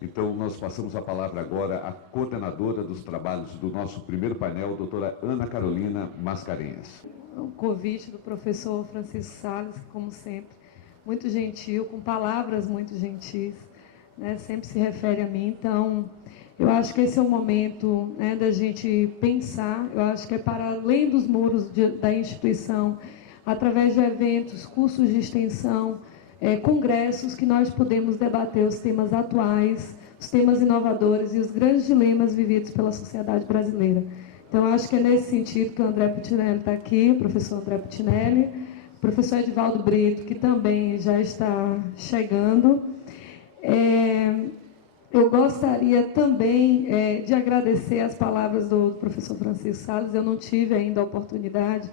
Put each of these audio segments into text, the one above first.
Então, nós passamos a palavra agora à coordenadora dos trabalhos do nosso primeiro painel, doutora Ana Carolina Mascarenhas. O convite do professor Francisco Salles, como sempre, muito gentil, com palavras muito gentis, né, sempre se refere a mim. Então, eu acho que esse é o momento, né, da gente pensar, eu acho que é para além dos muros da instituição, através de eventos, cursos de extensão, congressos, que nós podemos debater os temas atuais, os temas inovadores e os grandes dilemas vividos pela sociedade brasileira. Então, acho que é nesse sentido que o André Putinelli está aqui, o professor André Putinelli, o professor Edivaldo Brito, que também já está chegando. Eu gostaria também de agradecer as palavras do professor Francisco Salles. Eu não tive ainda a oportunidade,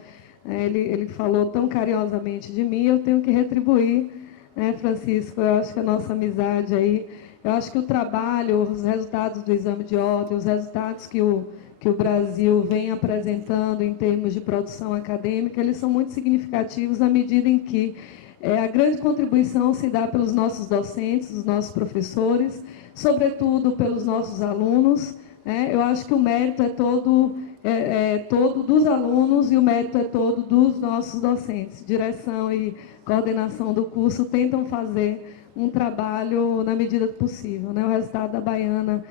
ele falou tão carinhosamente de mim, eu tenho que retribuir, né, Francisco? Eu acho que a nossa amizade aí, eu acho que o trabalho, os resultados do exame de ordem, os resultados que o Brasil vem apresentando em termos de produção acadêmica, eles são muito significativos à medida em que a grande contribuição se dá pelos nossos docentes, os nossos professores, sobretudo pelos nossos alunos. Eu acho que o mérito é todo dos alunos e o mérito é todo dos nossos docentes. Direção e coordenação do curso tentam fazer um trabalho na medida do possível, né? O resultado da Baiana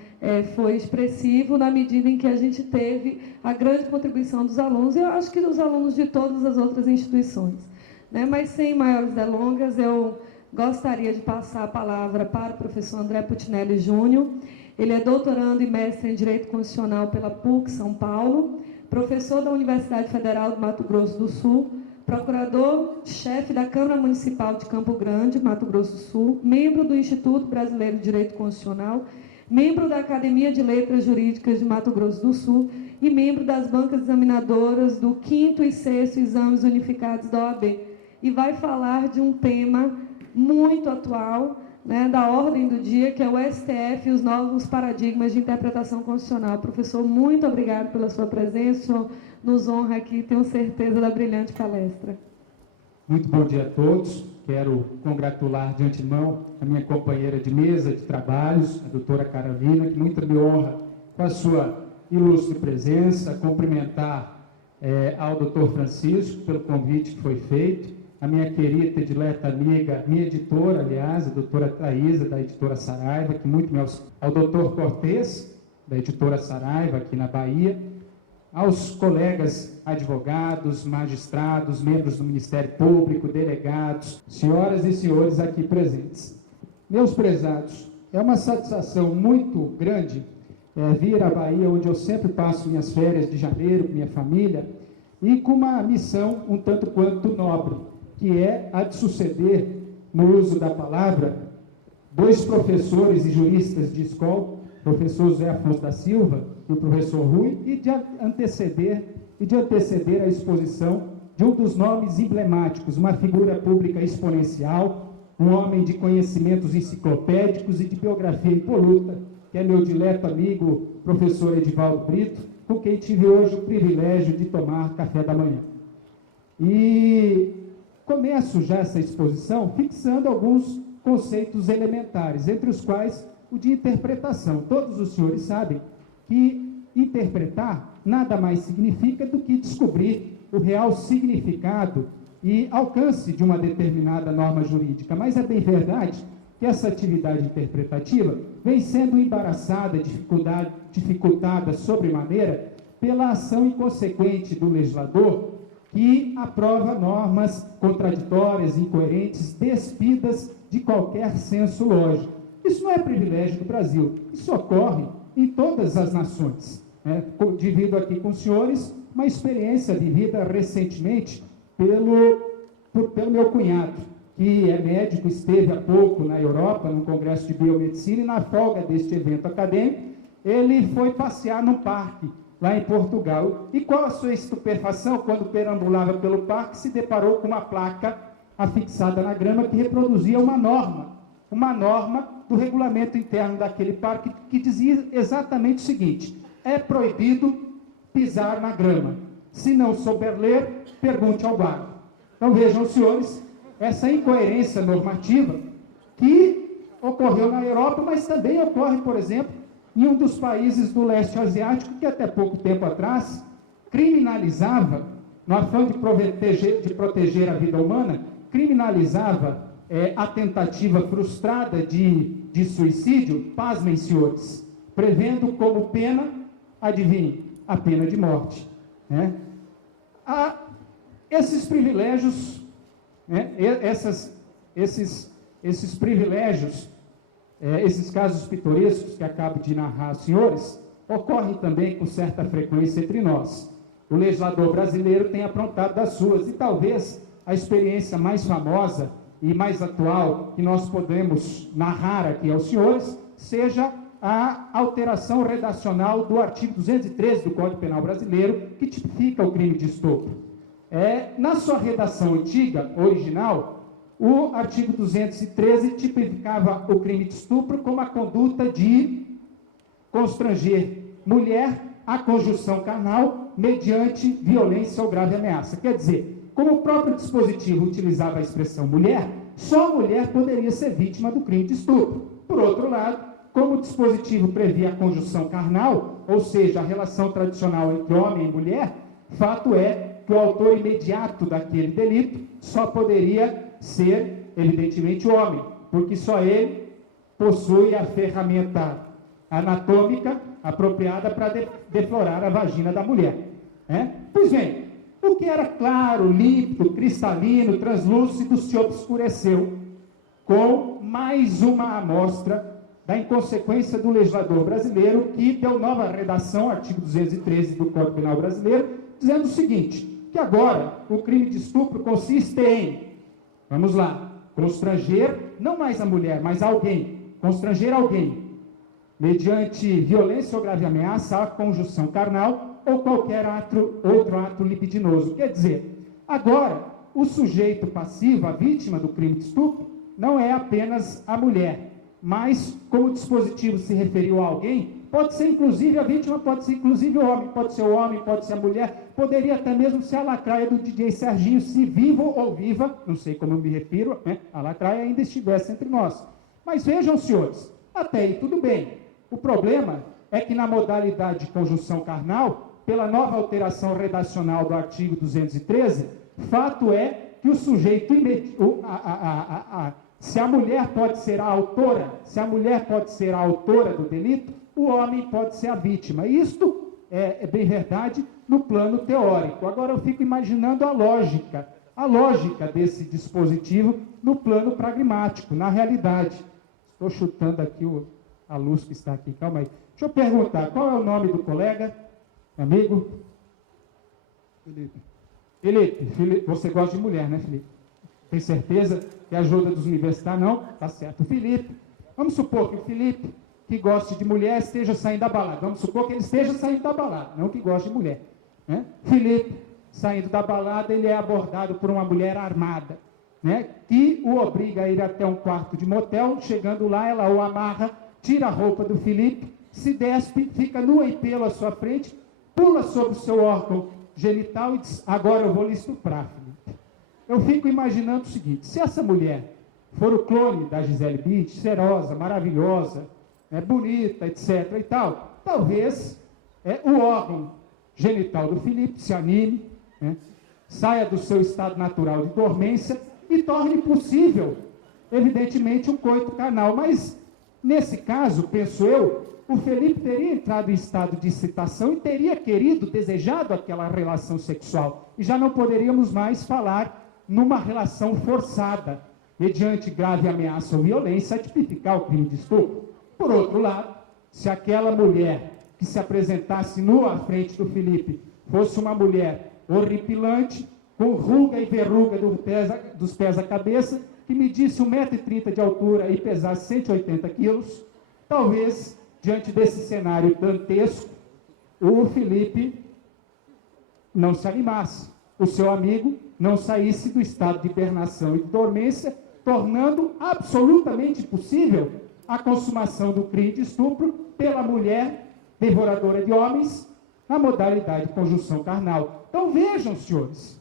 foi expressivo na medida em que a gente teve a grande contribuição dos alunos, e eu acho que dos alunos de todas as outras instituições, né? Mas, sem maiores delongas, eu gostaria de passar a palavra para o professor André Putinelli Júnior. Ele é doutorando e mestre em Direito Constitucional pela PUC São Paulo, professor da Universidade Federal do Mato Grosso do Sul, procurador-chefe da Câmara Municipal de Campo Grande, Mato Grosso do Sul, membro do Instituto Brasileiro de Direito Constitucional, membro da Academia de Letras Jurídicas de Mato Grosso do Sul e membro das bancas examinadoras do 5º e 6º Exames Unificados da OAB. E vai falar de um tema muito atual, né, da ordem do dia, que é o STF e os novos paradigmas de interpretação constitucional. Professor, muito obrigado pela sua presença. O senhor nos honra aqui, tenho certeza, da brilhante palestra. Muito bom dia a todos. Quero congratular de antemão a minha companheira de mesa de trabalhos, a doutora Carolina, que muito me honra com a sua ilustre presença, cumprimentar ao doutor Francisco pelo convite que foi feito, a minha querida, predileta amiga, minha editora, aliás, a doutora Thaisa, da editora Saraiva, que muito me auxilia, ao doutor Cortez, da editora Saraiva, aqui na Bahia, aos colegas advogados, magistrados, membros do Ministério Público, delegados, senhoras e senhores aqui presentes. Meus prezados, é uma satisfação muito grande vir à Bahia, onde eu sempre passo minhas férias de janeiro com minha família, e com uma missão um tanto quanto nobre, que é a de suceder, no uso da palavra, dois professores e juristas de escola, o professor José Afonso da Silva e o professor Rui, e de anteceder a exposição de um dos nomes emblemáticos, uma figura pública exponencial, um homem de conhecimentos enciclopédicos e de biografia impoluta, que é meu dileto amigo, professor Edivaldo Brito, com quem tive hoje o privilégio de tomar café da manhã. E começo já essa exposição fixando alguns conceitos elementares, entre os quais o de interpretação. Todos os senhores sabem que interpretar nada mais significa do que descobrir o real significado e alcance de uma determinada norma jurídica, mas é bem verdade que essa atividade interpretativa vem sendo embaraçada, dificultada sobremaneira pela ação inconsequente do legislador, que aprova normas contraditórias, incoerentes, despidas de qualquer senso lógico. Isso não é privilégio do Brasil, isso ocorre em todas as nações. Divido aqui com os senhores uma experiência vivida recentemente pelo meu cunhado, que é médico, esteve há pouco na Europa, num congresso de biomedicina, e na folga deste evento acadêmico, ele foi passear num parque, lá em Portugal. E qual a sua estupefação quando perambulava pelo parque, se deparou com uma placa afixada na grama que reproduzia uma norma do regulamento interno daquele parque, que dizia exatamente o seguinte: é proibido pisar na grama. Se não souber ler, pergunte ao guarda. Então vejam, senhores, essa incoerência normativa que ocorreu na Europa, mas também ocorre, por exemplo, em um dos países do leste asiático, que até pouco tempo atrás criminalizava, no afã de proteger a vida humana, criminalizava a tentativa frustrada de suicídio, pasmem, senhores, prevendo como pena, adivinhem, a pena de morte. Né? Esses privilégios, né, esses privilégios, esses casos pitorescos que acabo de narrar, senhores, ocorrem também com certa frequência entre nós. O legislador brasileiro tem aprontado das suas, e talvez a experiência mais famosa e mais atual que nós podemos narrar aqui aos senhores seja a alteração redacional do artigo 213 do Código Penal Brasileiro, que tipifica o crime de estupro. Na sua redação antiga, original, o artigo 213 tipificava o crime de estupro como a conduta de constranger mulher à conjunção carnal mediante violência ou grave ameaça. Quer dizer, como o próprio dispositivo utilizava a expressão mulher, só a mulher poderia ser vítima do crime de estupro. Por outro lado, como o dispositivo previa a conjunção carnal, ou seja, a relação tradicional entre homem e mulher, fato é que o autor imediato daquele delito só poderia ser, evidentemente, o homem, porque só ele possui a ferramenta anatômica apropriada para deflorar a vagina da mulher. Pois bem, o que era claro, límpido, cristalino, translúcido, se obscureceu com mais uma amostra da inconsequência do legislador brasileiro, que deu nova redação, artigo 213 do Código Penal Brasileiro, dizendo o seguinte, que agora o crime de estupro consiste em, vamos lá, constranger, não mais a mulher, mas alguém, constranger alguém, mediante violência ou grave ameaça à conjunção carnal ou qualquer outro ato libidinoso. Quer dizer, agora, o sujeito passivo, a vítima do crime de estupro, não é apenas a mulher, mas, como o dispositivo se referiu a alguém, pode ser inclusive a vítima, pode ser inclusive o homem, pode ser a mulher, poderia até mesmo ser a lacraia do DJ Serginho, se vivo ou viva, não sei como eu me refiro, né, a lacraia ainda estivesse entre nós. Mas vejam, senhores, até aí tudo bem. O problema é que na modalidade de conjunção carnal, pela nova alteração redacional do artigo 213, fato é que o sujeito, se a mulher pode ser a autora, do delito, o homem pode ser a vítima. Isto é bem verdade no plano teórico. Agora eu fico imaginando a lógica desse dispositivo no plano pragmático, na realidade. Estou chutando aqui a luz que está aqui, calma aí. Deixa eu perguntar, qual é o nome do colega, amigo? Felipe, você gosta de mulher, né, Felipe? Tem certeza que a ajuda dos universitários? Não? Tá certo. O Felipe, vamos supor que o Felipe, que gosta de mulher, esteja saindo da balada. Vamos supor que ele esteja saindo da balada, não que goste de mulher. Né? Felipe, saindo da balada, ele é abordado por uma mulher armada, né, que o obriga a ir até um quarto de motel. Chegando lá, ela o amarra, tira a roupa do Felipe, se despe, fica nua e pelo à sua frente, pula sobre o seu órgão genital e diz, agora eu vou lhe estuprar, Felipe. Eu fico imaginando o seguinte, se essa mulher for o clone da Gisele Bündchen, cheirosa, maravilhosa, bonita, etc. e tal, talvez o órgão genital do Felipe se anime, saia do seu estado natural de dormência e torne possível, evidentemente, um coito carnal. Mas, nesse caso, penso eu, o Felipe teria entrado em estado de excitação e teria querido, desejado aquela relação sexual. E já não poderíamos mais falar numa relação forçada, mediante grave ameaça ou violência, a tipificar o crime de estupro. Por outro lado, se aquela mulher que se apresentasse nua à frente do Felipe fosse uma mulher horripilante, com ruga e verruga dos pés à cabeça, que medisse 1,30 m de altura e pesasse 180 quilos, talvez, diante desse cenário dantesco, o Felipe não se animasse, o seu amigo não saísse do estado de hibernação e de dormência, tornando absolutamente possível a consumação do crime de estupro pela mulher devoradora de homens na modalidade de conjunção carnal. Então vejam, senhores,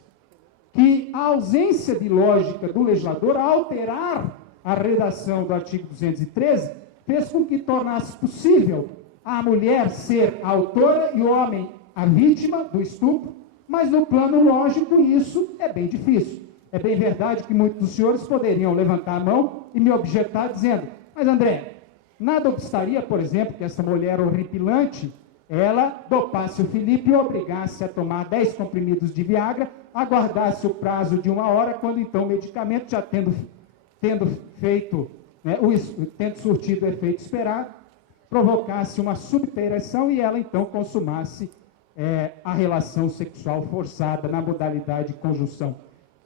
que a ausência de lógica do legislador, ao alterar a redação do artigo 213, fez com que tornasse possível a mulher ser a autora e o homem a vítima do estupro, mas no plano lógico isso é bem difícil. É bem verdade que muitos dos senhores poderiam levantar a mão e me objetar dizendo, mas André, nada obstaria, por exemplo, que essa mulher horripilante, ela dopasse o Felipe e obrigasse a tomar 10 comprimidos de Viagra, aguardasse o prazo de 1 hora, quando então o medicamento, já tendo feito, né, tendo surtido o efeito esperado, provocasse uma súbita ereção e ela então consumasse a relação sexual forçada na modalidade de conjunção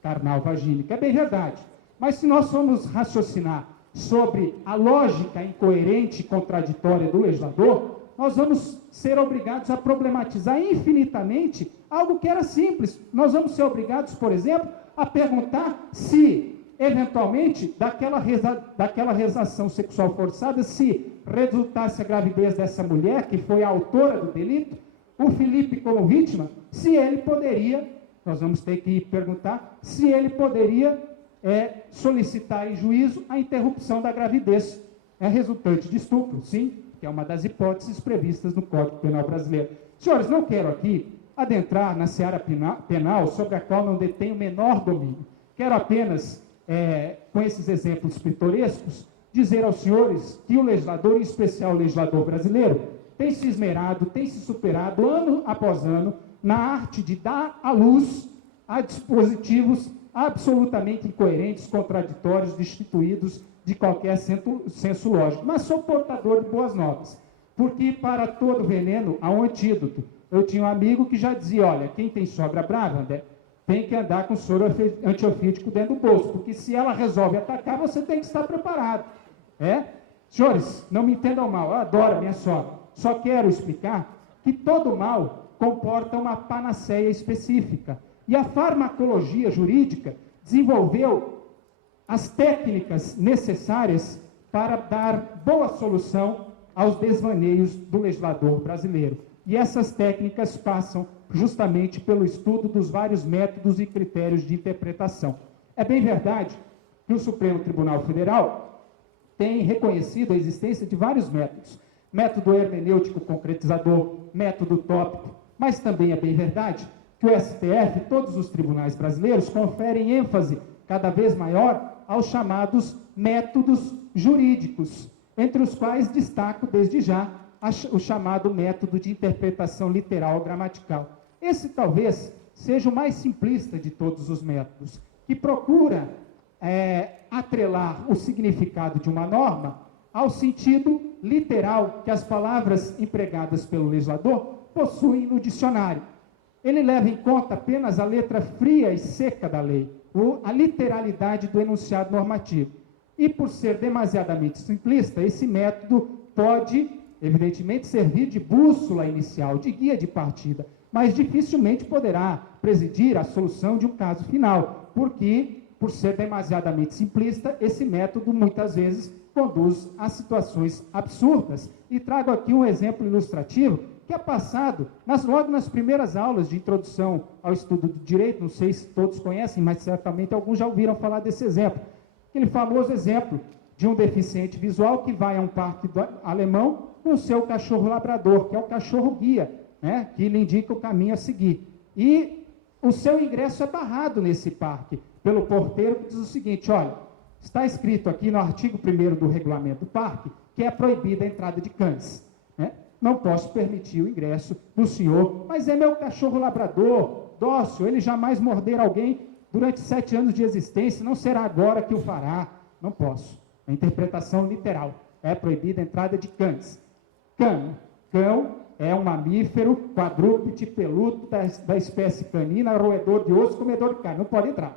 carnal vagínica. É bem verdade. Mas se nós formos raciocinar sobre a lógica incoerente e contraditória do legislador, nós vamos ser obrigados a problematizar infinitamente algo que era simples. Nós vamos ser obrigados, por exemplo, a perguntar se, eventualmente, daquela relação sexual forçada, se resultasse a gravidez dessa mulher, que foi a autora do delito, o Felipe como vítima, se ele poderia, nós vamos ter que perguntar, se ele poderia solicitar em juízo a interrupção da gravidez resultante de estupro, sim, que é uma das hipóteses previstas no Código Penal brasileiro. Senhores, não quero aqui adentrar na seara penal sobre a qual não detenho o menor domínio. Quero apenas, com esses exemplos pitorescos, dizer aos senhores que o legislador, em especial o legislador brasileiro, tem se esmerado, tem se superado, ano após ano, na arte de dar à luz a dispositivos absolutamente incoerentes, contraditórios, destituídos de qualquer senso lógico. Mas sou portador de boas novas, porque para todo veneno há um antídoto. Eu tinha um amigo que já dizia, olha, quem tem sogra brava, André, tem que andar com soro antiofídico dentro do bolso, porque se ela resolve atacar, você tem que estar preparado. Senhores, não me entendam mal, eu adoro a minha sogra. Só quero explicar que todo mal comporta uma panaceia específica. E a farmacologia jurídica desenvolveu as técnicas necessárias para dar boa solução aos desvaneios do legislador brasileiro. E essas técnicas passam justamente pelo estudo dos vários métodos e critérios de interpretação. É bem verdade que o Supremo Tribunal Federal tem reconhecido a existência de vários métodos. Método hermenêutico concretizador, método tópico, mas também é bem verdade que o STF, todos os tribunais brasileiros, conferem ênfase cada vez maior aos chamados métodos jurídicos, entre os quais destaco desde já o chamado método de interpretação literal gramatical. Esse talvez seja o mais simplista de todos os métodos, que procura atrelar o significado de uma norma ao sentido literal que as palavras empregadas pelo legislador possuem no dicionário. Ele leva em conta apenas a letra fria e seca da lei, a literalidade do enunciado normativo. E por ser demasiadamente simplista, esse método pode, evidentemente, servir de bússola inicial, de guia de partida, mas dificilmente poderá presidir a solução de um caso final, porque, por ser demasiadamente simplista, esse método muitas vezes conduz a situações absurdas. E trago aqui um exemplo ilustrativo que é passado logo nas primeiras aulas de introdução ao estudo do direito, não sei se todos conhecem, mas certamente alguns já ouviram falar desse exemplo. Aquele famoso exemplo de um deficiente visual que vai a um parque alemão com o seu cachorro labrador, que é o cachorro guia, né, que lhe indica o caminho a seguir. E o seu ingresso é barrado nesse parque pelo porteiro, que diz o seguinte, olha, está escrito aqui no artigo 1º do regulamento do parque que é proibida a entrada de cães. Não posso permitir o ingresso do senhor, mas é meu cachorro labrador, dócil, ele jamais morder alguém durante 7 anos de existência, não será agora que o fará. Não posso. A interpretação literal. É proibida a entrada de cães. Cão é um mamífero quadrúpede peludo da espécie canina, roedor de osso, comedor de carne. Não pode entrar.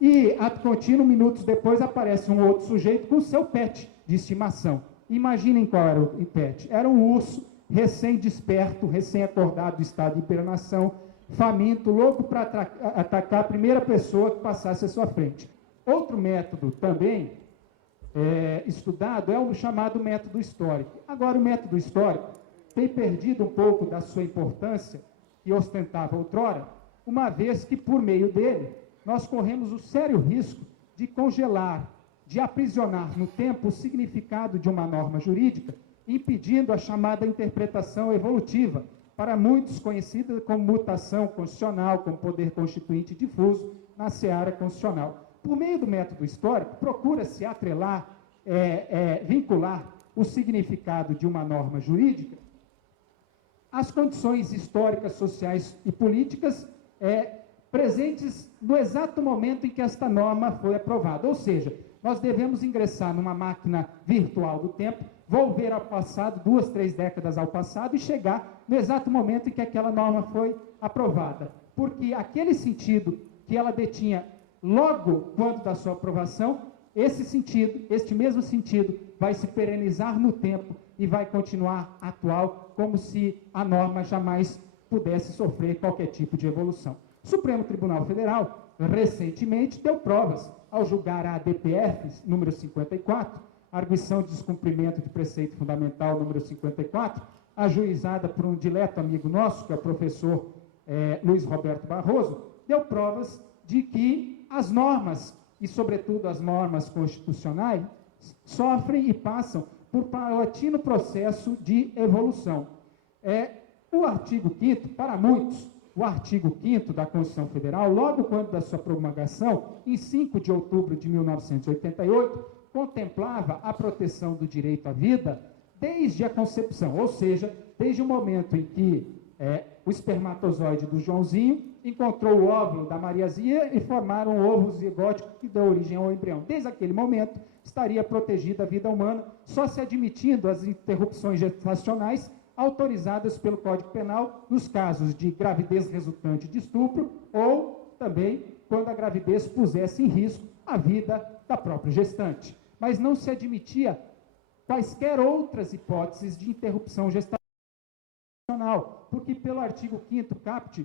E, ato contínuo, minutos depois, aparece um outro sujeito com seu pet de estimação. Imaginem qual era o pet. Era um urso recém-desperto, recém-acordado do estado de hibernação, faminto, louco para atacar a primeira pessoa que passasse à sua frente. Outro método também estudado é o chamado método histórico. Agora, o método histórico tem perdido um pouco da sua importância que ostentava outrora, uma vez que, por meio dele, nós corremos o sério risco de congelar de aprisionar no tempo o significado de uma norma jurídica, impedindo a chamada interpretação evolutiva, para muitos conhecida como mutação constitucional, como poder constituinte difuso na seara constitucional. Por meio do método histórico, procura-se atrelar, vincular o significado de uma norma jurídica às condições históricas, sociais e políticas presentes no exato momento em que esta norma foi aprovada. Ou seja, nós devemos ingressar numa máquina virtual do tempo, volver ao passado, 2, 3 décadas ao passado, e chegar no exato momento em que aquela norma foi aprovada. Porque aquele sentido que ela detinha logo quando da sua aprovação, este mesmo sentido, vai se perenizar no tempo e vai continuar atual, como se a norma jamais pudesse sofrer qualquer tipo de evolução. O Supremo Tribunal Federal, recentemente, deu provas ao julgar a DPF número 54, arguição de descumprimento de preceito fundamental número 54, ajuizada por um dileto amigo nosso, que é o professor Luiz Roberto Barroso, deu provas de que as normas, e sobretudo as normas constitucionais, sofrem e passam por paulatino processo de evolução. O artigo 5º, para muitos, o artigo 5º da Constituição Federal, logo quando da sua promulgação, em 5 de outubro de 1988, contemplava a proteção do direito à vida desde a concepção, ou seja, desde o momento em que o espermatozoide do Joãozinho encontrou o óvulo da Mariazinha e formaram um ovo zigótico que deu origem ao embrião. Desde aquele momento, estaria protegida a vida humana, só se admitindo as interrupções gestacionais autorizadas pelo Código Penal nos casos de gravidez resultante de estupro ou também quando a gravidez pusesse em risco a vida da própria gestante. Mas não se admitia quaisquer outras hipóteses de interrupção gestacional, porque pelo artigo 5º caput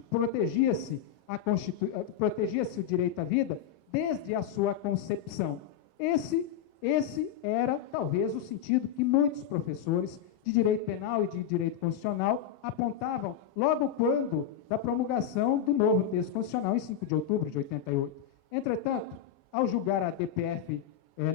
protegia-se o direito à vida desde a sua concepção. Esse era talvez o sentido que muitos professores de direito penal e de direito constitucional apontavam logo quando da promulgação do novo texto constitucional em 5 de outubro de 88. Entretanto, ao julgar a DPF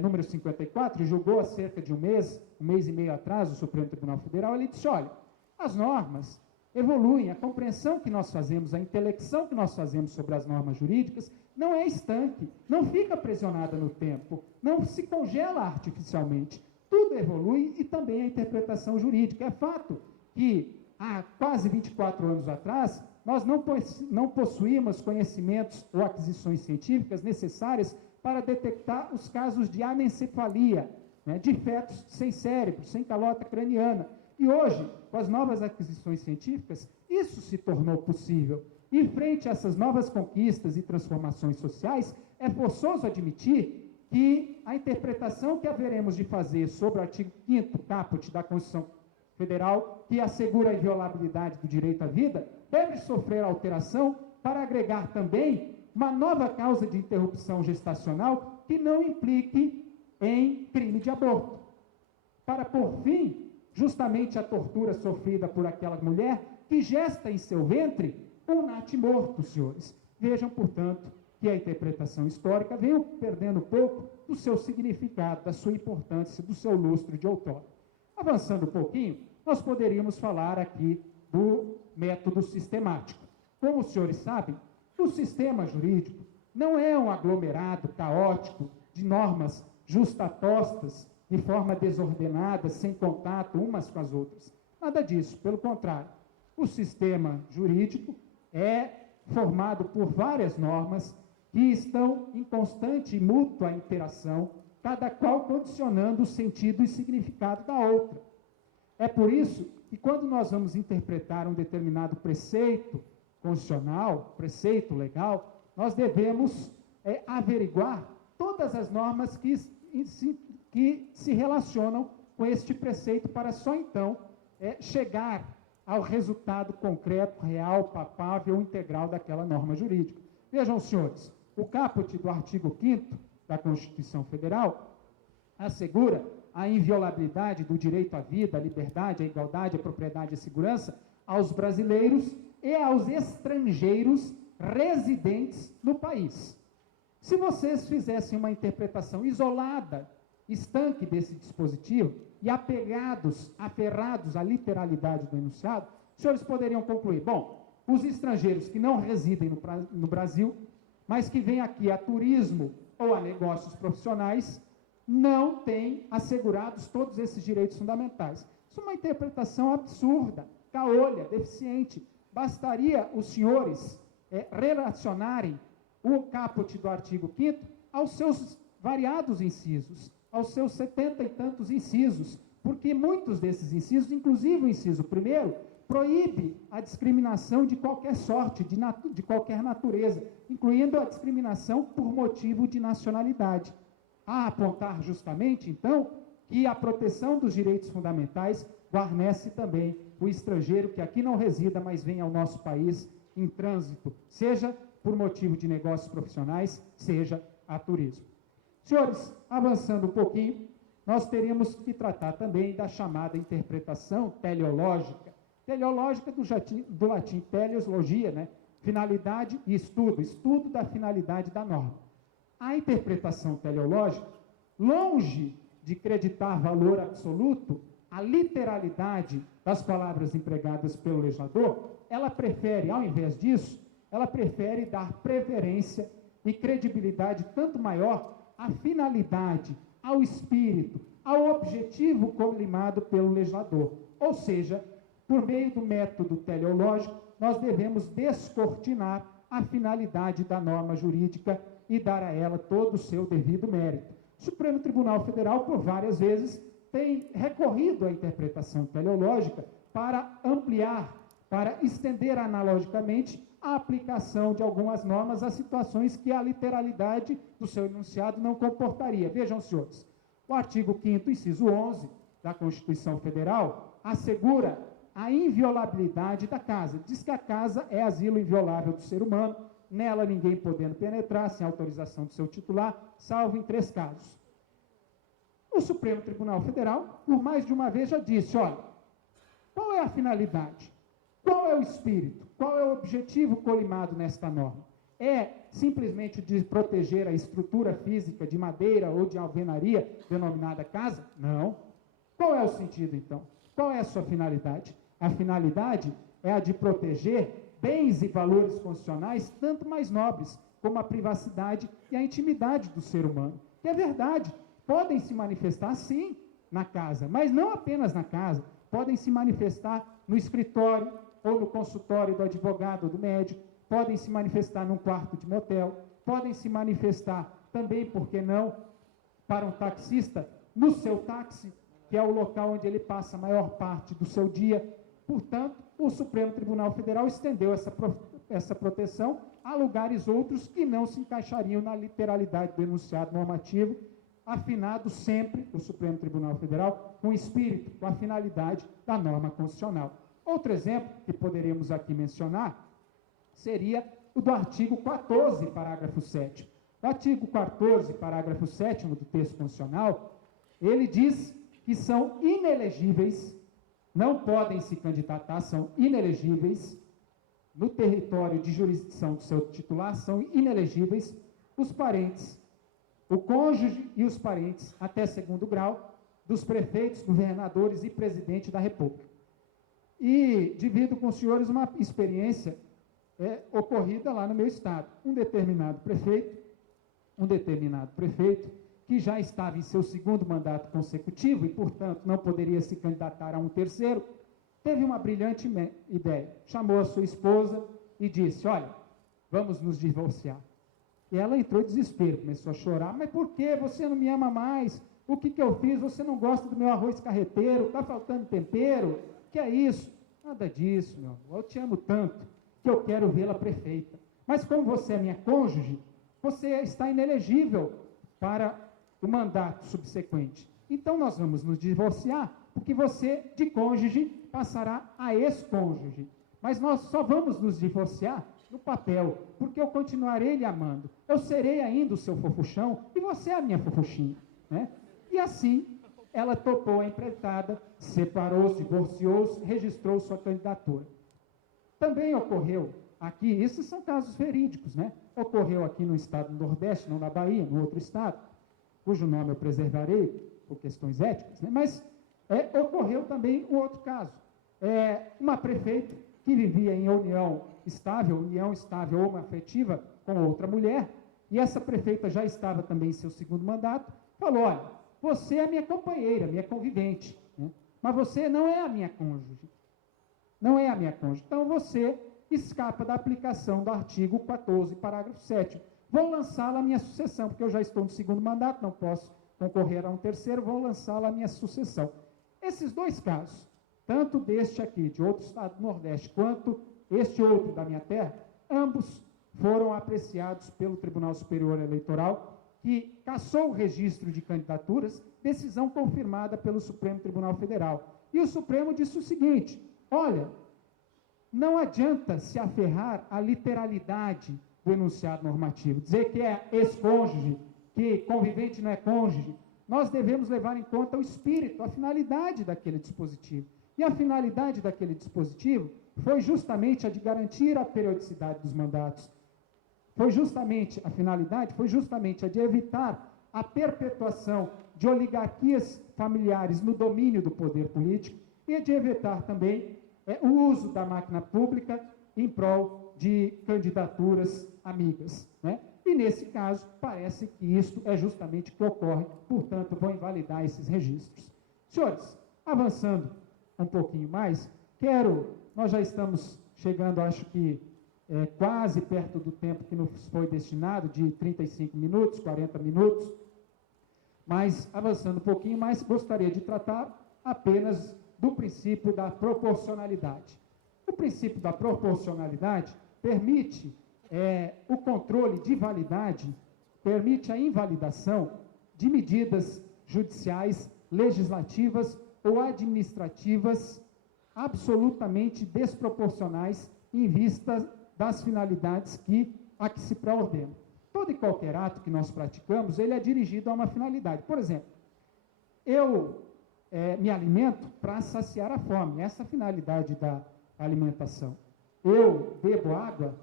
número 54, julgou há cerca de um mês e meio atrás, o Supremo Tribunal Federal, ele disse, olha, as normas evoluem, a compreensão que nós fazemos, a intelecção que nós fazemos sobre as normas jurídicas não é estanque, não fica aprisionada no tempo, não se congela artificialmente. Tudo evolui e também a interpretação jurídica. É fato que há quase 24 anos atrás, nós não possuímos conhecimentos ou aquisições científicas necessárias para detectar os casos de anencefalia, de fetos sem cérebro, sem calota craniana. E hoje, com as novas aquisições científicas, isso se tornou possível. E frente a essas novas conquistas e transformações sociais, é forçoso admitir que a interpretação que haveremos de fazer sobre o artigo 5º caput da Constituição Federal, que assegura a inviolabilidade do direito à vida, deve sofrer alteração para agregar também uma nova causa de interrupção gestacional que não implique em crime de aborto, para pôr fim justamente à tortura sofrida por aquela mulher que gesta em seu ventre um natimorto, senhores. Vejam, portanto, que a interpretação histórica veio perdendo um pouco do seu significado, da sua importância, do seu lustro de outrora. Avançando um pouquinho, nós poderíamos falar aqui do método sistemático. Como os senhores sabem, o sistema jurídico não é um aglomerado caótico de normas justapostas de forma desordenada, sem contato umas com as outras. Nada disso, pelo contrário. O sistema jurídico é formado por várias normas que estão em constante e mútua interação, cada qual condicionando o sentido e significado da outra. É por isso que quando nós vamos interpretar um determinado preceito constitucional, preceito legal, nós devemos averiguar todas as normas que se relacionam com este preceito para só então chegar ao resultado concreto, real, palpável, integral daquela norma jurídica. Vejam, senhores, o caput do artigo 5º da Constituição Federal assegura a inviolabilidade do direito à vida, à liberdade, à igualdade, à propriedade e à segurança aos brasileiros e aos estrangeiros residentes no país. Se vocês fizessem uma interpretação isolada, estanque desse dispositivo e aferrados à literalidade do enunciado, os senhores poderiam concluir, bom, os estrangeiros que não residem no Brasil, mas que vêm aqui a turismo ou a negócios profissionais, não têm assegurados todos esses direitos fundamentais. Isso é uma interpretação absurda, caolha, deficiente. Bastaria os senhores relacionarem o caput do artigo 5º aos seus variados incisos, aos seus 70 e tantos incisos, porque muitos desses incisos, inclusive o inciso 1º, proíbe a discriminação de qualquer sorte, de qualquer natureza, incluindo a discriminação por motivo de nacionalidade. A apontar justamente, então, que a proteção dos direitos fundamentais guarnece também o estrangeiro que aqui não resida, mas vem ao nosso país em trânsito, seja por motivo de negócios profissionais, seja a turismo. Senhores, avançando um pouquinho, nós teríamos que tratar também da chamada interpretação teleológica. Teleológica do latim teleos, logia, né? Finalidade e estudo, estudo da finalidade da norma. A interpretação teleológica, longe de creditar valor absoluto à literalidade das palavras empregadas pelo legislador, ela prefere, ao invés disso, ela prefere dar preferência e credibilidade tanto maior à finalidade, ao espírito, ao objetivo colimado pelo legislador. Ou seja, por meio do método teleológico, nós devemos descortinar a finalidade da norma jurídica e dar a ela todo o seu devido mérito. O Supremo Tribunal Federal, por várias vezes, tem recorrido à interpretação teleológica para ampliar, para estender analogicamente a aplicação de algumas normas a situações que a literalidade do seu enunciado não comportaria. Vejam, senhores, o artigo 5º, inciso 11 da Constituição Federal assegura a inviolabilidade da casa. Diz que a casa é asilo inviolável do ser humano, nela ninguém podendo penetrar sem autorização do seu titular, salvo em 3 casos. O Supremo Tribunal Federal, por mais de uma vez, já disse, olha, qual é a finalidade? Qual é o espírito? Qual é o objetivo colimado nesta norma? É simplesmente de proteger a estrutura física de madeira ou de alvenaria denominada casa? Não. Qual é o sentido, então? Qual é a sua finalidade? A finalidade é a de proteger bens e valores constitucionais tanto mais nobres, como a privacidade e a intimidade do ser humano. Que é verdade, podem se manifestar sim na casa, mas não apenas na casa, podem se manifestar no escritório ou no consultório do advogado ou do médico, podem se manifestar num quarto de motel, podem se manifestar também, por que não, para um taxista, no seu táxi, que é o local onde ele passa a maior parte do seu dia. Portanto, o Supremo Tribunal Federal estendeu essa proteção a lugares outros que não se encaixariam na literalidade do enunciado normativo, afinado sempre, o Supremo Tribunal Federal, com o espírito, com a finalidade da norma constitucional. Outro exemplo que poderíamos aqui mencionar seria o do artigo 14, parágrafo 7º. O artigo 14, parágrafo 7º do texto constitucional, ele diz que são inelegíveis, não podem se candidatar, são inelegíveis, no território de jurisdição do seu titular, são inelegíveis os parentes, o cônjuge e os parentes, até 2º grau, dos prefeitos, governadores e presidente da República. E divido com os senhores uma experiência ocorrida lá no meu estado. Um determinado prefeito, que já estava em seu 2º mandato consecutivo e, portanto, não poderia se candidatar a um 3º, teve uma brilhante ideia. Chamou a sua esposa e disse, olha, vamos nos divorciar. E ela entrou em desespero, começou a chorar. Mas por que você não me ama mais? O que eu fiz? Você não gosta do meu arroz carreteiro? Está faltando tempero? Que é isso? Nada disso, meu amor. Eu te amo tanto que eu quero vê-la prefeita. Mas como você é minha cônjuge, você está inelegível para o mandato subsequente. Então nós vamos nos divorciar, porque você, de cônjuge, passará a ex-cônjuge. Mas nós só vamos nos divorciar no papel, porque eu continuarei lhe amando. Eu serei ainda o seu fofuchão e você é a minha fofuchinha, né? E assim, ela topou a empreitada, separou-se, divorciou-se, registrou sua candidatura. Também ocorreu aqui, esses são casos verídicos, né? Ocorreu aqui no estado do Nordeste, não na Bahia, no outro estado, cujo nome eu preservarei por questões éticas, né? Mas ocorreu também um outro caso. Uma prefeita que vivia em união estável homoafetiva com outra mulher, e essa prefeita já estava também em seu segundo mandato, falou, olha, você é minha companheira, minha convivente, né? Mas você não é a minha cônjuge. Não é a minha cônjuge. Então, você escapa da aplicação do artigo 14, parágrafo 7º. Vou lançá-la à minha sucessão, porque eu já estou no segundo mandato, não posso concorrer a um terceiro, vou lançá-la à minha sucessão. Esses dois casos, tanto deste aqui, de outro estado do Nordeste, quanto este outro da minha terra, ambos foram apreciados pelo Tribunal Superior Eleitoral, que cassou o registro de candidaturas, decisão confirmada pelo Supremo Tribunal Federal. E o Supremo disse o seguinte, olha, não adianta se aferrar à literalidade do enunciado normativo, dizer que é ex-cônjuge, que convivente não é cônjuge. Nós devemos levar em conta o espírito, a finalidade daquele dispositivo. E a finalidade daquele dispositivo foi justamente a de garantir a periodicidade dos mandatos. A finalidade foi justamente a de evitar a perpetuação de oligarquias familiares no domínio do poder político e de evitar também o uso da máquina pública em prol de candidaturas amigas, né? E, nesse caso, parece que isso é justamente o que ocorre, portanto, vou invalidar esses registros. Senhores, avançando um pouquinho mais, nós já estamos chegando, acho que, quase perto do tempo que nos foi destinado, de 35 minutos, 40 minutos, mas, avançando um pouquinho mais, gostaria de tratar apenas do princípio da proporcionalidade. O princípio da proporcionalidade permite o controle de validade, permite a invalidação de medidas judiciais, legislativas ou administrativas absolutamente desproporcionais em vista das finalidades a que se pré-ordena. Todo e qualquer ato que nós praticamos, ele é dirigido a uma finalidade. Por exemplo, eu me alimento para saciar a fome, essa é a finalidade da alimentação. Eu bebo água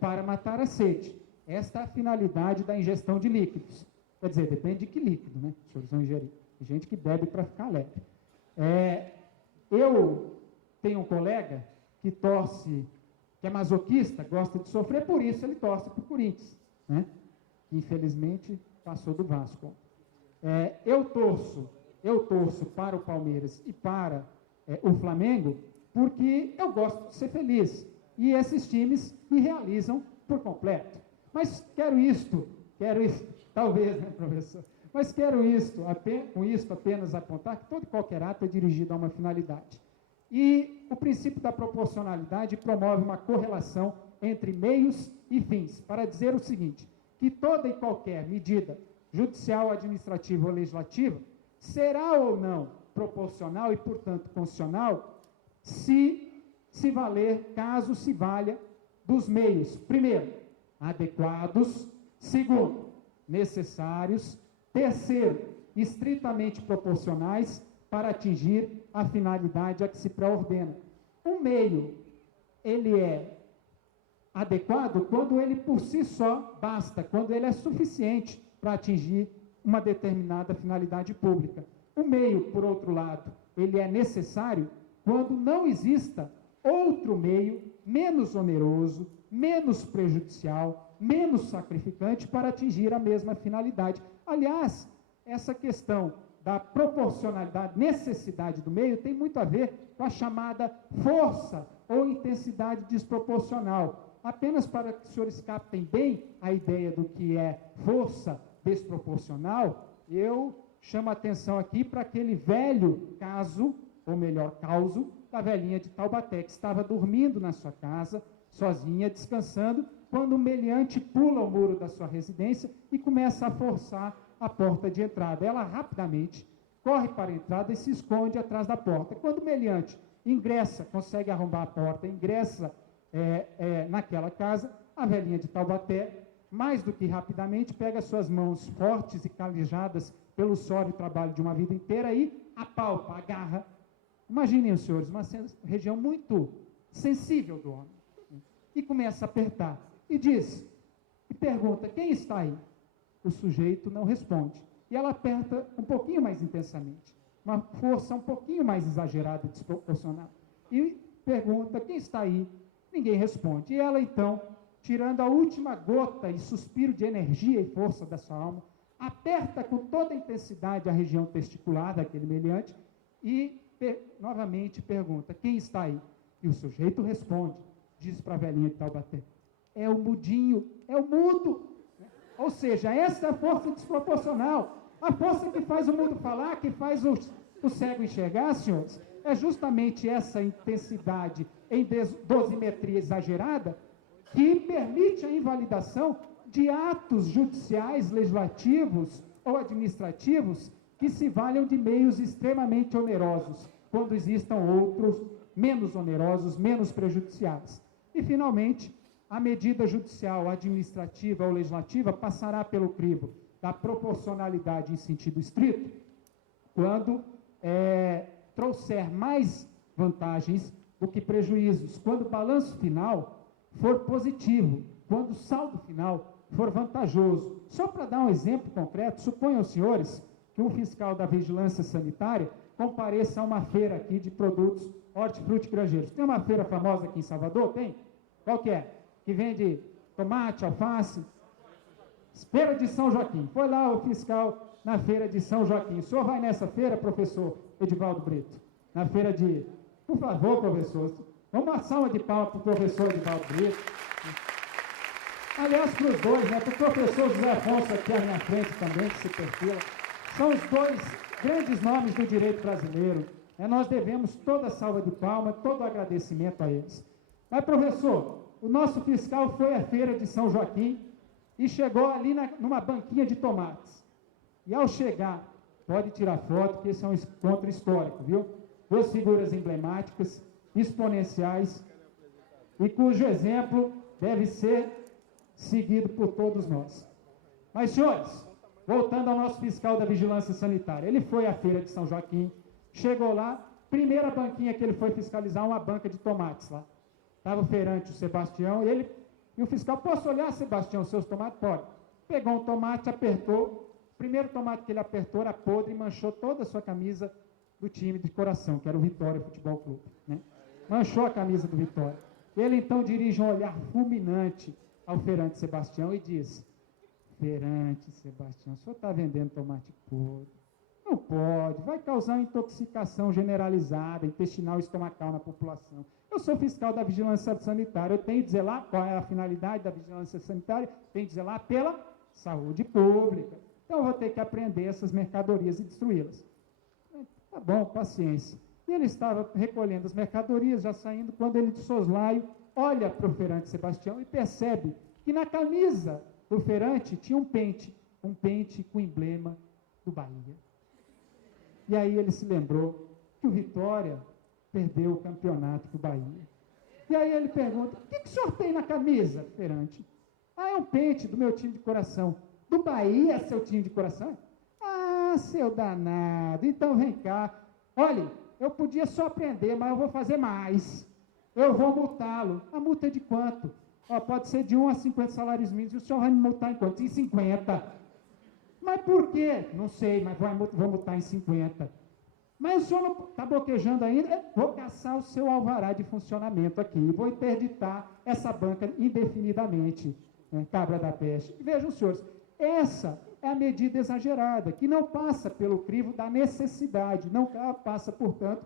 para matar a sede. Esta é a finalidade da ingestão de líquidos. Quer dizer, depende de que líquido, né? Os senhores vão ingerir. Tem gente que bebe para ficar alegre. Eu tenho um colega que é masoquista, gosta de sofrer, por isso ele torce para o Corinthians, né? Infelizmente, passou do Vasco. Eu torço para o Palmeiras e para o Flamengo, porque eu gosto de ser feliz. E esses times me realizam por completo. Mas quero isto, talvez, né, professor? Mas com isto apenas apontar que todo e qualquer ato é dirigido a uma finalidade. E o princípio da proporcionalidade promove uma correlação entre meios e fins, para dizer o seguinte, que toda e qualquer medida judicial, administrativa ou legislativa será ou não proporcional e, portanto, constitucional, se valer, caso se valha dos meios, primeiro, adequados, segundo, necessários, terceiro, estritamente proporcionais para atingir a finalidade a que se pré-ordena. Um meio, ele é adequado quando ele por si só basta, quando ele é suficiente para atingir uma determinada finalidade pública. O meio, por outro lado, ele é necessário quando não exista outro meio menos oneroso, menos prejudicial, menos sacrificante para atingir a mesma finalidade. Aliás, essa questão da proporcionalidade, necessidade do meio, tem muito a ver com a chamada força ou intensidade desproporcional. Apenas para que os senhores captem bem a ideia do que é força desproporcional, eu chamo a atenção aqui para aquele velho caso, ou melhor, causo, da velhinha de Taubaté, que estava dormindo na sua casa, sozinha, descansando, quando um meliante pula o muro da sua residência e começa a forçar a porta de entrada. Ela rapidamente corre para a entrada e se esconde atrás da porta. Quando o meliante ingressa, consegue arrombar a porta, ingressa naquela casa, a velhinha de Taubaté, mais do que rapidamente, pega suas mãos fortes e calejadas pelo sólido trabalho de uma vida inteira e apalpa, agarra. Imaginem os senhores, uma região muito sensível do homem. e começa a apertar. E pergunta, quem está aí? O sujeito não responde. E ela aperta um pouquinho mais intensamente, uma força um pouquinho mais exagerada e desproporcional. E pergunta, quem está aí? Ninguém responde. E ela, então, tirando a última gota e suspiro de energia e força da sua alma, aperta com toda a intensidade a região testicular daquele meliante e novamente pergunta, quem está aí? E o sujeito responde, diz para a velhinha de Taubaté, é o mudinho, é o mudo. Ou seja, essa é a força desproporcional. A força que faz o mudo falar, que faz o cego enxergar, senhores, é justamente essa intensidade em dosimetria exagerada que permite a invalidação de atos judiciais, legislativos ou administrativos que se valham de meios extremamente onerosos, quando existam outros menos onerosos, menos prejudiciais. E, finalmente, a medida judicial, administrativa ou legislativa passará pelo crivo da proporcionalidade em sentido estrito, quando trouxer mais vantagens do que prejuízos, quando o balanço final for positivo, quando o saldo final for vantajoso. Só para dar um exemplo concreto, suponham os senhores que um fiscal da vigilância sanitária compareça a uma feira aqui de produtos hortifruti granjeiros. Tem uma feira famosa aqui em Salvador? Tem? Qual que é? Que vende tomate, alface. Feira de São Joaquim. Foi lá o fiscal na feira de São Joaquim. O senhor vai nessa feira, professor Edivaldo Brito? Na feira de... Por favor, professor, vamos uma salva de palmas para o professor Edivaldo Brito. Aliás, para os dois, né? Para o professor José Afonso aqui à minha frente também, que se perfila. São os dois grandes nomes do direito brasileiro. Nós devemos toda a salva de palmas, todo o agradecimento a eles. Mas, professor, o nosso fiscal foi à feira de São Joaquim e chegou ali numa banquinha de tomates. E ao chegar, pode tirar foto, que esse é um encontro histórico, viu? Duas figuras emblemáticas, exponenciais, e cujo exemplo deve ser seguido por todos nós. Mas, senhores, voltando ao nosso fiscal da vigilância sanitária, ele foi à feira de São Joaquim, chegou lá, primeira banquinha que ele foi fiscalizar, uma banca de tomates lá. Estava o feirante, o Sebastião, e o fiscal, posso olhar, Sebastião, seus tomates? Pode. Pegou um tomate, apertou, o primeiro tomate que ele apertou era podre e manchou toda a sua camisa do time de coração, que era o Vitória Futebol Clube, né? Manchou a camisa do Vitória. Ele, então, dirige um olhar fulminante ao feirante Sebastião e diz, feirante Sebastião, o senhor está vendendo tomate podre? Não pode, vai causar uma intoxicação generalizada, intestinal e estomacal na população. Eu sou fiscal da vigilância sanitária, eu tenho que zelar qual é a finalidade da vigilância sanitária, tenho que zelar pela saúde pública. Então, eu vou ter que apreender essas mercadorias e destruí-las. Tá bom, paciência. E ele estava recolhendo as mercadorias, já saindo, quando ele, de soslaio, olha para o feirante Sebastião e percebe que na camisa do feirante tinha um pente com o emblema do Bahia. E aí ele se lembrou que o Vitória perdeu o campeonato para o Bahia. E aí ele pergunta, o que o senhor tem na camisa, feirante? Ah, é um pente do meu time de coração. Do Bahia, seu time de coração? Ah, seu danado, então vem cá. Olha, eu podia só aprender, mas eu vou fazer mais. Eu vou multá-lo. A multa é de quanto? Pode ser de 1 a 50 salários mínimos. E o senhor vai me multar em quanto? Em 50. Mas por quê? Não sei, mas vou multar em 50. Mas o senhor não está bloquejando ainda? Vou caçar o seu alvará de funcionamento aqui. E vou interditar essa banca indefinidamente. Cabra da peste. Vejam, senhores, essa é a medida exagerada, que não passa pelo crivo da necessidade, não passa, portanto,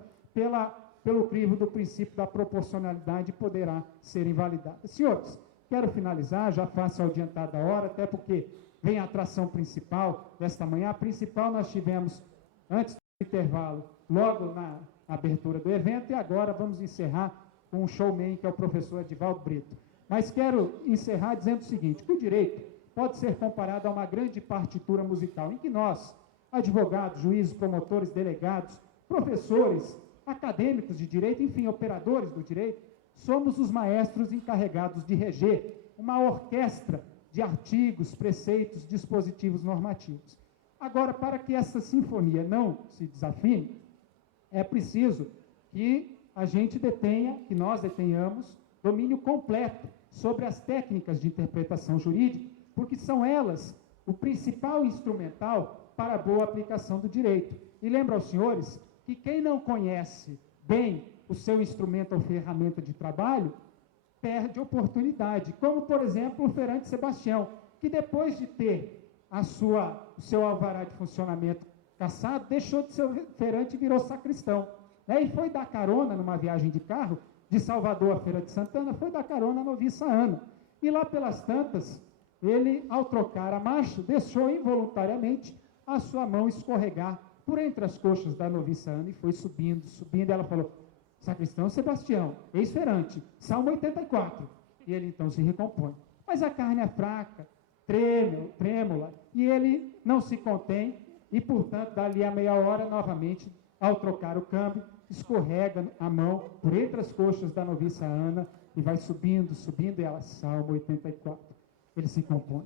pelo crivo do princípio da proporcionalidade e poderá ser invalidada. Senhores, quero finalizar, já faço adiantada a hora, até porque vem a atração principal desta manhã. A principal nós tivemos antes do intervalo, logo na abertura do evento, e agora vamos encerrar com um showman, que é o professor Edivaldo Brito. Mas quero encerrar dizendo o seguinte, que o direito pode ser comparado a uma grande partitura musical, em que nós, advogados, juízes, promotores, delegados, professores, acadêmicos de direito, enfim, operadores do direito, somos os maestros encarregados de reger uma orquestra de artigos, preceitos, dispositivos normativos. Agora, para que essa sinfonia não se desafine, é preciso que a gente detenha, que nós detenhamos, domínio completo sobre as técnicas de interpretação jurídica, porque são elas o principal instrumental para a boa aplicação do direito. E lembro aos senhores que quem não conhece bem o seu instrumento ou ferramenta de trabalho, perde oportunidade, como, por exemplo, o feirante Sebastião, que depois de ter o seu alvará de funcionamento cassado, deixou de ser feirante e virou sacristão. E foi dar carona numa viagem de carro, de Salvador à Feira de Santana, foi dar carona à noviça Ana. E lá pelas tantas, ele, ao trocar a marcha, deixou involuntariamente a sua mão escorregar por entre as coxas da noviça Ana e foi subindo, subindo. E ela falou: sacristão Sebastião, ex-feirante, Salmo 84. E ele então se recompõe. Mas a carne é fraca, trêmula, e ele não se contém, e portanto, dali a meia hora, novamente, ao trocar o câmbio, escorrega a mão por entre as coxas da noviça Ana e vai subindo, subindo, e ela, Salmo 84. Ele se compõe.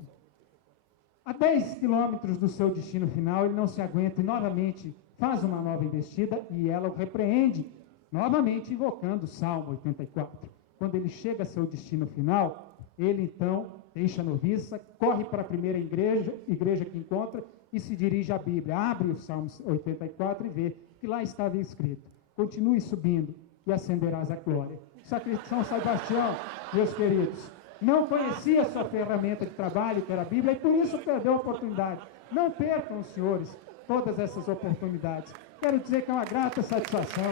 A 10 quilômetros do seu destino final, ele não se aguenta e novamente faz uma nova investida e ela o repreende, novamente invocando o Salmo 84. Quando ele chega a seu destino final, ele então deixa a noviça, corre para a primeira igreja que encontra e se dirige à Bíblia. Abre o Salmo 84 e vê que lá estava escrito: continue subindo e ascenderás a glória. Sacristão Sebastião, meus queridos, não conhecia a sua ferramenta de trabalho, que era a Bíblia, e por isso perdeu a oportunidade. Não percam, senhores, todas essas oportunidades. Quero dizer que é uma grata satisfação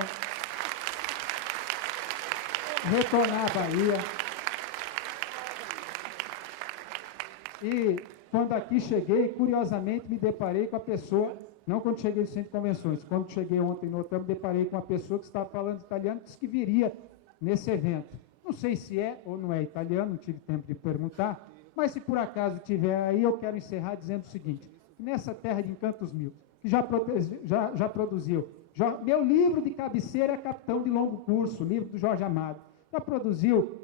retornar à Bahia. E quando aqui cheguei, curiosamente me deparei com a pessoa, não quando cheguei no centro de convenções, quando cheguei ontem no hotel, me deparei com uma pessoa que estava falando italiano, disse que viria nesse evento. Não sei se é ou não é italiano, não tive tempo de perguntar, mas se por acaso tiver aí, eu quero encerrar dizendo o seguinte: que nessa terra de encantos mil, que já produziu, meu livro de cabeceira é Capitão de Longo Curso, livro do Jorge Amado, já produziu,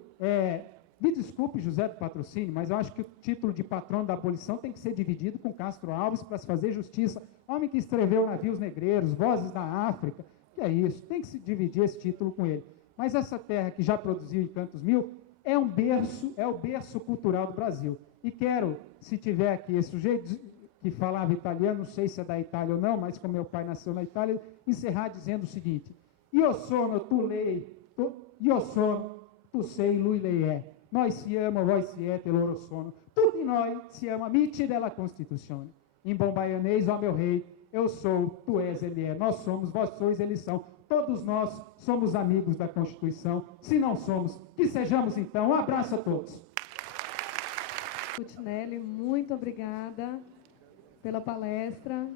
me desculpe, José do Patrocínio, mas eu acho que o título de patrono da abolição tem que ser dividido com Castro Alves para se fazer justiça. Homem que escreveu Navios Negreiros, Vozes da África, que é isso, tem que se dividir esse título com ele. Mas essa terra que já produziu Encantos Mil é o berço cultural do Brasil. E quero, se tiver aqui esse sujeito que falava italiano, não sei se é da Itália ou não, mas como meu pai nasceu na Itália, encerrar dizendo o seguinte: Io sono, tu lei, io sono, tu sei, lui lei è. Nós siamo, voi siete, loro sono. Tutti noi siamo amici della Costituzione. Em bom baianês, ó meu rei, eu sou, tu és, ele é. Nós somos, vós sois, eles são. Todos nós somos amigos da Constituição. Se não somos, que sejamos então. Um abraço a todos. Cutinelli, muito obrigada pela palestra.